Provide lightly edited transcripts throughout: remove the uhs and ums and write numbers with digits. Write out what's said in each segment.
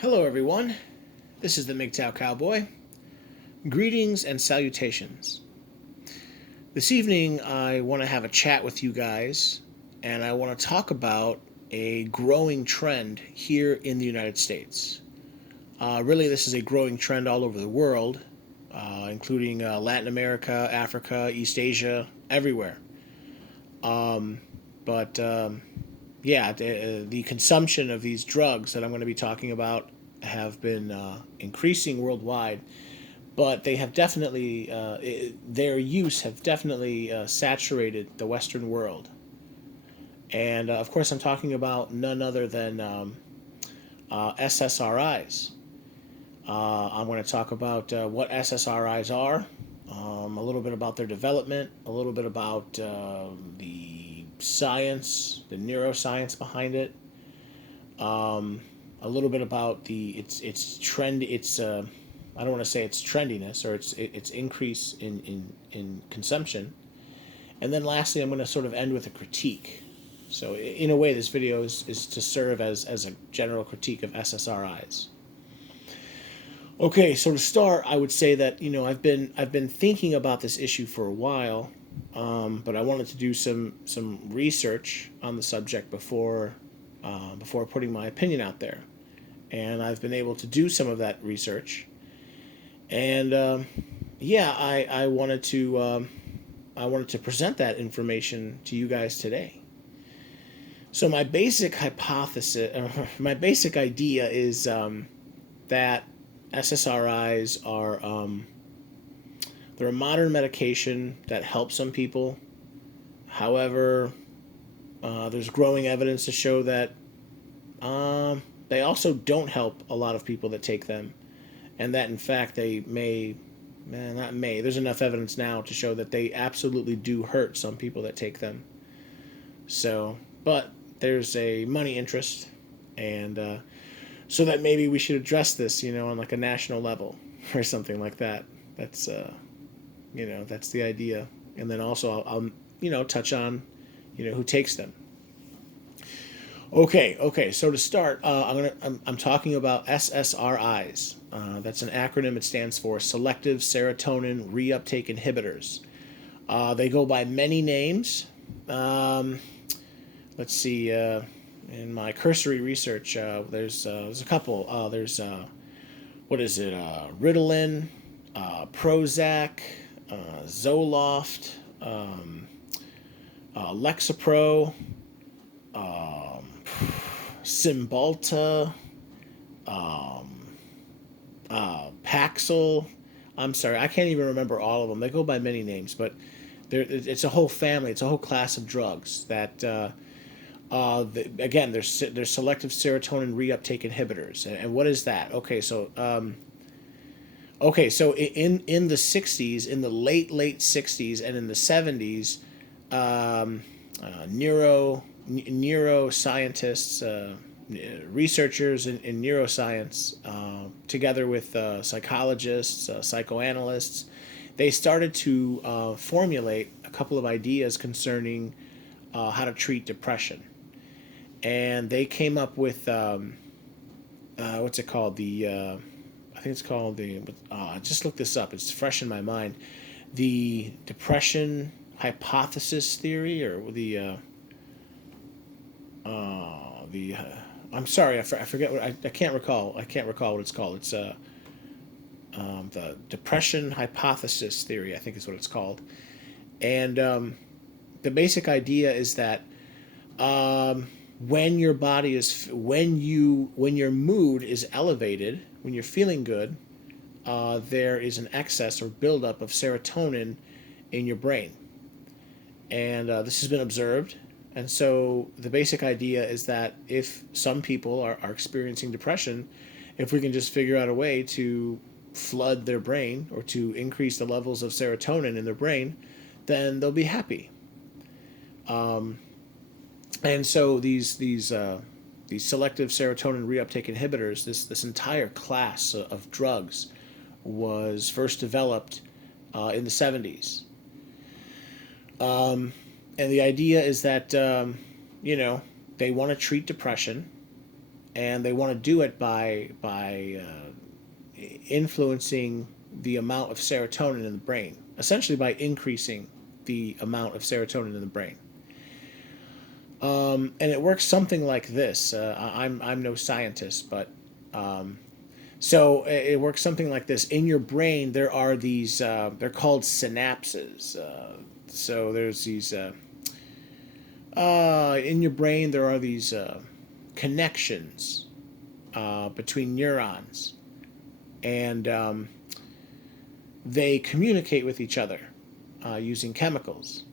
Hello, everyone. This is the Mgtow Cowboy. Greetings and salutations. This evening, I want to have a chat with you guys, and I want to talk about a growing trend here in the United States. Really, this is a growing trend all over the world, including Latin America, Africa, East Asia, everywhere. But yeah, the consumption of these drugs that I'm going to be talking about have been increasing worldwide, but they have definitely their use have definitely saturated the Western world. And of course, I'm talking about none other than SSRIs. I'm going to talk about what SSRIs are, a little bit about their development, a little bit about the science, the neuroscience behind it, a little bit about its trend, its I don't want to say its trendiness or its increase in consumption, and then lastly, I'm going to sort of end with a critique. So in a way, this video is to serve as a general critique of SSRIs. Okay, so to start, I would say that I've been thinking about this issue for a while, but I wanted to do some research on the subject before putting my opinion out there, and I've been able to do some of that research, and yeah, I wanted to present that information to you guys today. So my basic hypothesis, my basic idea is that SSRIs are they're a modern medication that helps some people. However, there's growing evidence to show that they also don't help a lot of people that take them, and that in fact they may, not may. There's enough evidence now to show that they absolutely do hurt some people that take them. So, but there's a money interest, and so that maybe we should address this, on like a national level or something like that. That's that's the idea. And then also I'll touch on who takes them. Okay. So to start, I'm talking about SSRIs. That's an acronym. It stands for Selective Serotonin Reuptake Inhibitors. They go by many names. Let's see. In my cursory research, there's a couple. There's what is it? Ritalin, Prozac, Zoloft, Lexapro, Cymbalta, Paxil. I'm sorry, I can't even remember all of them. They go by many names, but it's a whole family. It's a whole class of drugs that. Again, there's selective serotonin reuptake inhibitors, and what is that? So in the '60s, in the late '60s, and in the '70s, neuroscientists, researchers in neuroscience, together with psychologists, psychoanalysts, they started to formulate a couple of ideas concerning how to treat depression, and they came up with what's it called? I think it's called the. Just look this up. It's fresh in my mind. The depression hypothesis theory, or the. I'm sorry, I forget what I can't recall. I can't recall what it's called. It's the depression hypothesis theory, I think is what it's called, and the basic idea is that when your body is when your mood is elevated, when you're feeling good, there is an excess or buildup of serotonin in your brain, and this has been observed. And so the basic idea is that if some people are experiencing depression, if we can just figure out a way to flood their brain or to increase the levels of serotonin in their brain, then they'll be happy. And so these selective serotonin reuptake inhibitors, this entire class of drugs, was first developed in the '70s. And the idea is that they want to treat depression, and they want to do it by influencing the amount of serotonin in the brain, essentially by increasing the amount of serotonin in the brain. And it works something like this. I'm no scientist, but so it works something like this. In your brain, there are these. They're called synapses. So there's these. In your brain, there are these connections between neurons, and they communicate with each other using chemicals.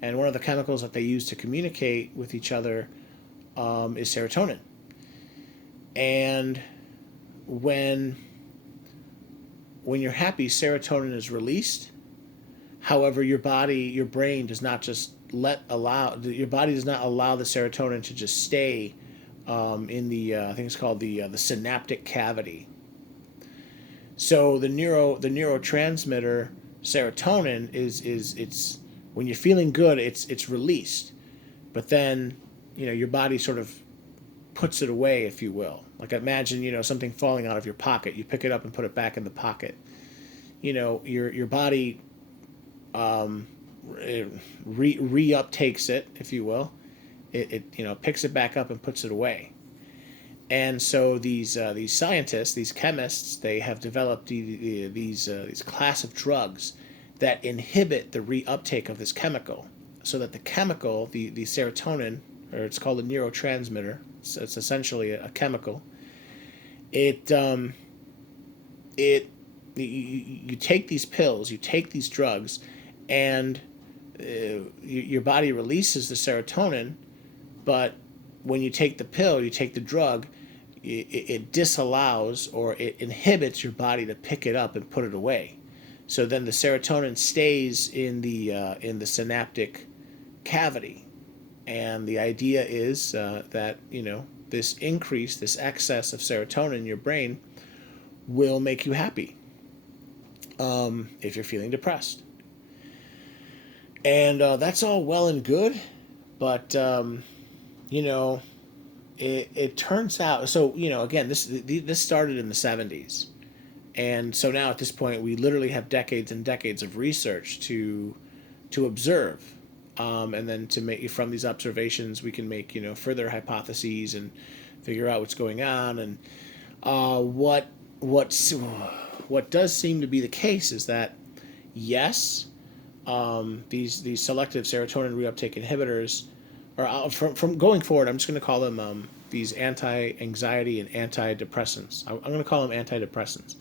And one of the chemicals that they use to communicate with each other is serotonin. And when you're happy, serotonin is released. However, your brain does not just your body does not allow the serotonin to just stay in the I think it's called the synaptic cavity. So the neurotransmitter serotonin is it's when you're feeling good, it's released, but then your body sort of puts it away, if you will. Like imagine something falling out of your pocket, you pick it up and put it back in the pocket. Your body reuptakes it, if you will. It picks it back up and puts it away. And so these scientists, these chemists, they have developed these class of drugs that inhibit the reuptake of this chemical, so that the chemical, the serotonin, or it's called a neurotransmitter, so it's essentially a chemical. You take these pills, you take these drugs, and your body releases the serotonin, but when you take the pill, you take the drug, it disallows or it inhibits your body to pick it up and put it away. So then the serotonin stays in the synaptic cavity, and the idea is that this increase, this excess of serotonin in your brain, will make you happy if you're feeling depressed. And that's all well and good, but it turns out. So again, this started in the 70s. And so now at this point, we literally have decades and decades of research to observe, and then to make from these observations we can make further hypotheses and figure out what's going on. And what does seem to be the case is that yes, these selective serotonin reuptake inhibitors are from going forward. I'm just going to call them these anti-anxiety and antidepressants. I'm going to call them antidepressants.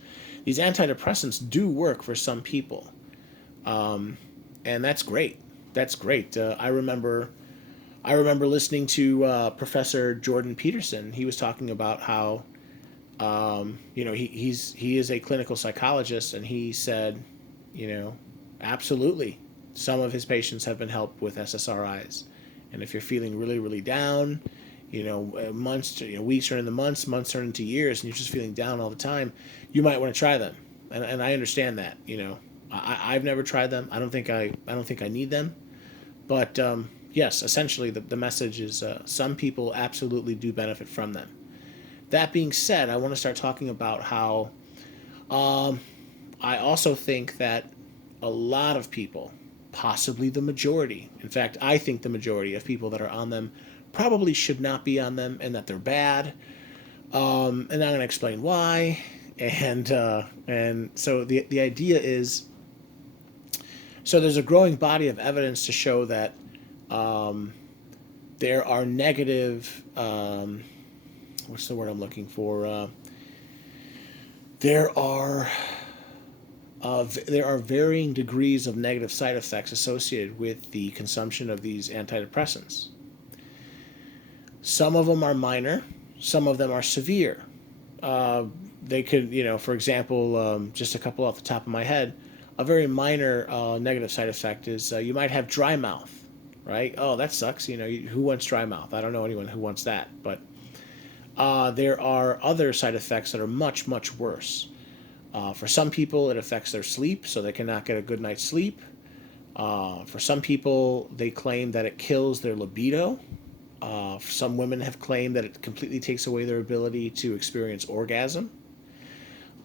These antidepressants do work for some people, and that's great. That's great. I remember listening to Professor Jordan Peterson. He was talking about how he is a clinical psychologist, and he said, absolutely, some of his patients have been helped with SSRIs, and if you're feeling really, really down, months, weeks turn into months turn into years, and you're just feeling down all the time, you might want to try them. And I understand that. I've never tried them. I don't think I need them. But yes, essentially the message is some people absolutely do benefit from them. That being said, I want to start talking about how I also think that a lot of people, possibly the majority, in fact, I think the majority of people that are on them probably should not be on them, and that they're bad. And I'm going to explain why. And so the idea is, so there's a growing body of evidence to show that there are negative, what's the word I'm looking for? There are varying degrees of negative side effects associated with the consumption of these antidepressants. Some of them are minor, some of them are severe. They could, for example, just a couple off the top of my head, a very minor negative side effect is you might have dry mouth, right? Oh, that sucks. Who wants dry mouth? I don't know anyone who wants that. But there are other side effects that are much, much worse. For some people, it affects their sleep, so they cannot get a good night's sleep. For some people, they claim that it kills their libido. Some women have claimed that it completely takes away their ability to experience orgasm.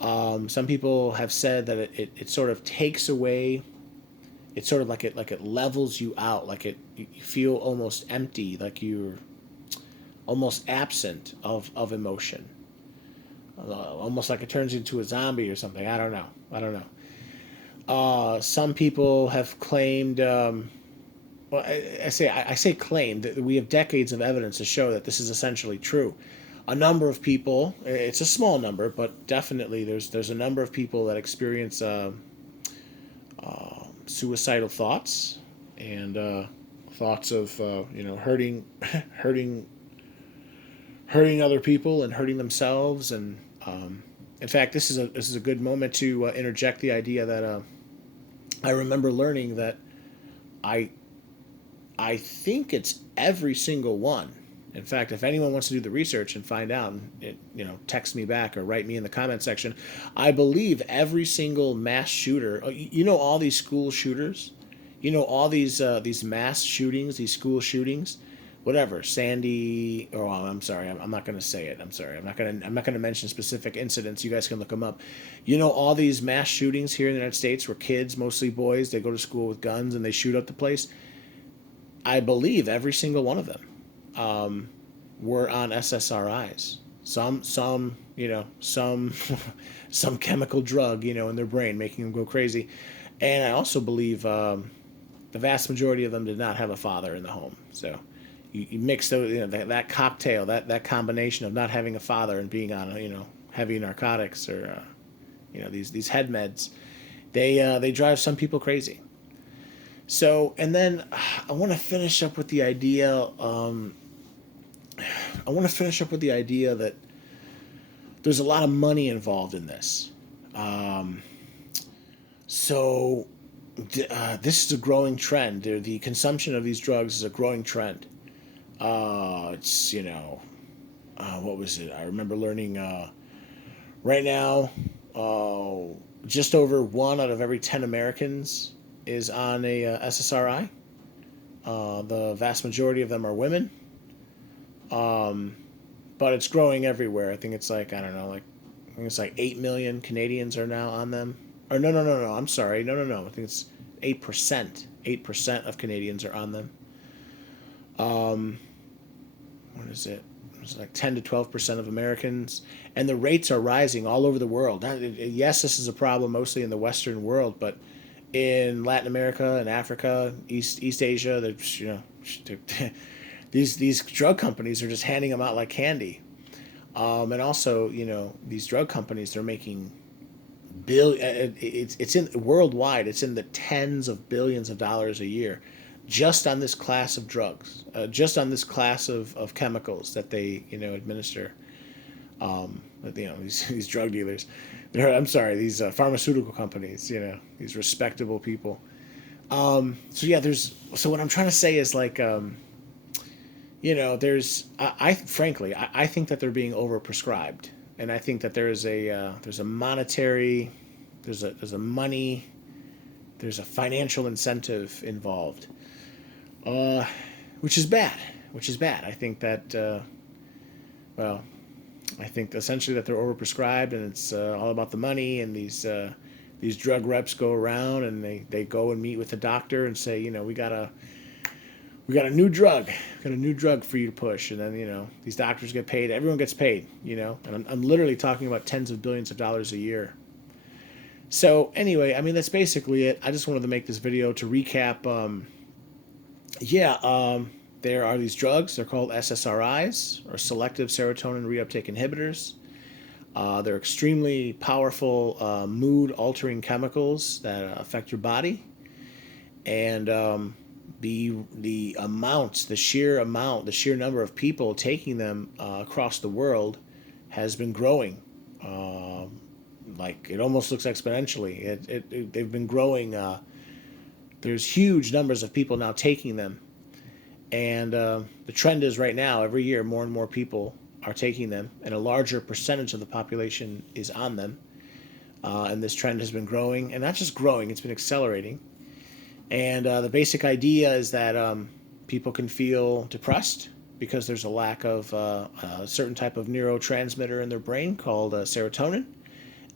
Some people have said that it sort of takes away. It's sort of like it levels you out, like you feel almost empty, like you're almost absent of emotion, almost like it turns you into a zombie or something. I don't know. I don't know. Some people have claimed. Well, I say claimed that we have decades of evidence to show that this is essentially true. A number of people, it's a small number, but definitely there's a number of people that experience suicidal thoughts and thoughts of hurting hurting hurting other people and hurting themselves. And in fact, this is a good moment to interject the idea that I remember learning that I I think it's every single one. In fact, if anyone wants to do the research and find out, text me back or write me in the comment section. I believe every single mass shooter, all these school shooters, all these mass shootings, these school shootings, whatever, Sandy. Oh, I'm sorry, I'm not going to say it. I'm sorry, I'm not going to mention specific incidents. You guys can look them up. All these mass shootings here in the United States, where kids, mostly boys, they go to school with guns and they shoot up the place. I believe every single one of them were on SSRIs. Some, some chemical drug, in their brain, making them go crazy. And I also believe the vast majority of them did not have a father in the home. So you mix those, that cocktail, that combination of not having a father and being on, heavy narcotics or, these head meds, they drive some people crazy. So, and then I want to finish up with the idea. That there's a lot of money involved in this. So, this is a growing trend. The consumption of these drugs is a growing trend. It's what was it? I remember learning right now, just over 1 out of every 10 Americans is on a SSRI. The vast majority of them are women. But it's growing everywhere. I think it's like, I don't know, I think it's like 8 million Canadians are now on them. Or no, I'm sorry. No. I think it's 8%. 8% of Canadians are on them. What is it? It's like 10 to 12% of Americans. And the rates are rising all over the world. Now, yes, this is a problem mostly in the Western world, but in Latin America and Africa, East Asia, these drug companies are just handing them out like candy. And also, these drug companies, they're making it's in worldwide, it's in the tens of billions of dollars a year, just on this class of drugs, just on this class of chemicals that they administer. These drug dealers, I'm sorry, these pharmaceutical companies, these respectable people. So what I'm trying to say is like, I frankly, I think that they're being overprescribed, and I think that there's a monetary, there's a money, there's a financial incentive involved, which is bad. I think that, I think essentially that they're overprescribed, and it's all about the money. And these drug reps go around and they go and meet with the doctor and say, we got a new drug, for you to push. And then these doctors get paid, everyone gets paid, and I'm literally talking about tens of billions of dollars a year. So anyway, I mean, that's basically it. I just wanted to make this video to recap. There are these drugs. They're called SSRIs, or selective serotonin reuptake inhibitors. They're extremely powerful mood-altering chemicals that affect your body. And the sheer number of people taking them across the world has been growing. Like, it almost looks exponentially. They've been growing. There's huge numbers of people now taking them. And the trend is right now, every year, more and more people are taking them, and a larger percentage of the population is on them. And this trend has been growing, and not just growing, it's been accelerating. And the basic idea is that people can feel depressed because there's a lack of a certain type of neurotransmitter in their brain called serotonin.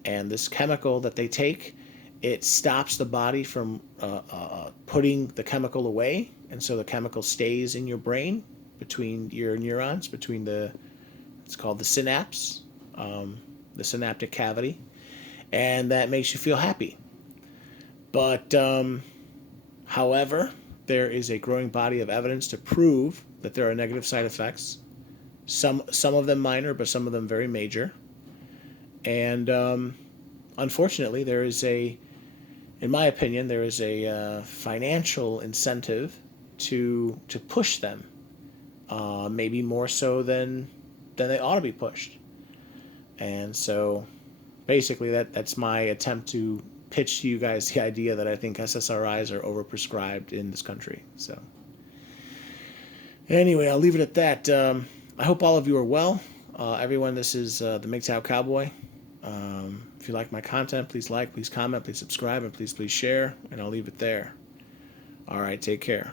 And this chemical that they take, it stops the body from putting the chemical away. And so the chemical stays in your brain between your neurons, it's called the synapse, the synaptic cavity. And that makes you feel happy. But, however, there is a growing body of evidence to prove that there are negative side effects. Some of them minor, but some of them very major. And unfortunately, in my opinion, there is a financial incentive to push them, maybe more so than they ought to be pushed. And so, basically, that's my attempt to pitch to you guys the idea that I think SSRIs are overprescribed in this country. So, anyway, I'll leave it at that. I hope all of you are well. Everyone, this is the Mgtow Cowboy. If you like my content, please like, please comment, please subscribe, and please share. And I'll leave it there. All right, take care.